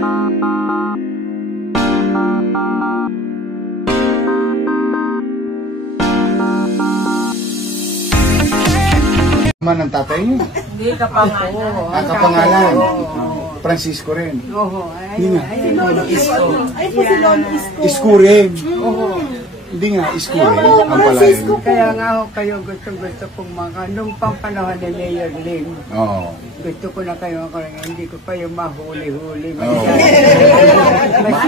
Man ang tatay niyo? Hindi, kapangalan. Ang kapangalan? Francisco rin? Oo. Hindi nga. Ay, Lolo Isko. Ay, po si Lolo Isko. Isko rin? Oo. Hindi nga, Isko rin. Ang palayan. Kaya nga ako kayo gusto kong mga nung pang panahon ni Mayor Lim. Oo. Gusto ko na kayo ako rin. Hindi ko pa yung mahuli-huli. Oo.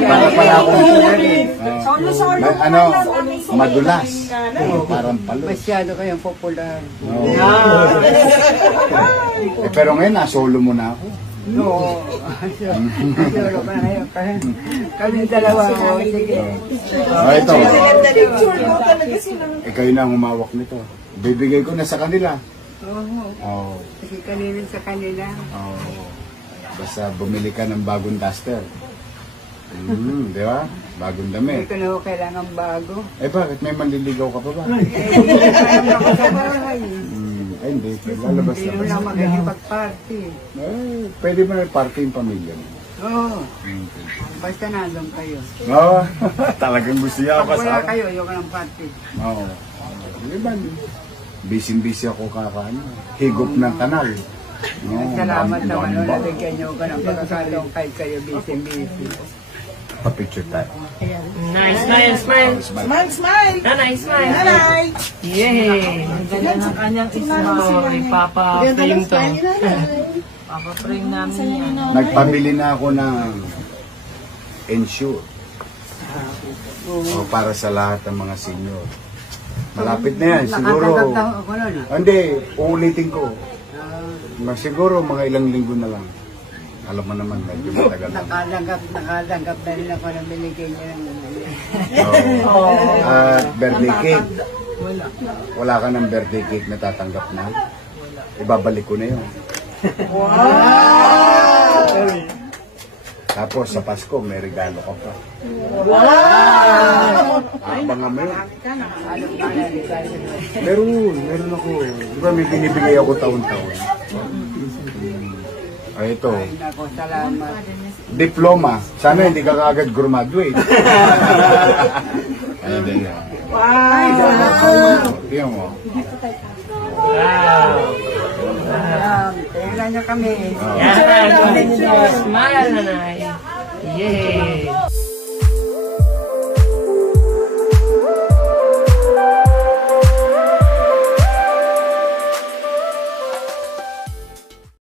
Para pala ako. Ano, madulas. Parang palo. Masyado kayong popular. Pero ngayon, nasolo mo na ako. Oo. Solo ka na kayo. Kami dalawa ko. Sige. Ito. Kayo na ang humawak nito. Bibigay ko na sa kanila. Oo. Sige, kaninin sa kanila. Oo. Basta bumili ka ng bagong duster. Di ba? Bagong damit. Hindi ko na ako kailangan bago. Bakit? May manliligaw ka pa ba? Kaya ako sa bahay. Hindi. Lalabas Hindi na. mo lang makikipag-party. Pwede mo na party yung pamilya mo. Oo. Basta nandun kayo. Oo. Talagang gusto niya Pag wala kasama. kayo, ayoko ng party. Oo. Diba? Busy-busy ako kakaano. Higop ng kanal. Salamat naman. Nabigyan niyo ko ng pagkakataon kahit kayo busy-busy. Pa-picture tayo. Nice, smile, smile. Smile, smile! Nanay, smile. Nanay! Yay! Ang ganda ng kanyang smile. Papa-frame to. Papa-frame namin yan. Nagpamili na ako ng ensure. Para sa lahat ng mga senior. Malapit na yan. Siguro. Nakatanggap ako nun. Hindi. Uulitin ko. Siguro mga ilang linggo na lang. Alam mo naman, medyo matagal na. Nakatanggap na rin ako ng binigay niya. At birthday cake. Wala ka ng birthday cake na tatanggap na. Ibabalik ko na yun. Wow! Tapos sa Pasko, may regalo ka pa. Wow! Abangan mo yun. Meron ako. Di ba may binibigay ako taon-taon? Ay, ito. Ako, salamat. Diploma. Sana hindi ka kaagad graduate. Ayun din yan. Wow! Tingnan mo. Wow! Tingnan niyo kami. Yan, smile, nanay. Yay!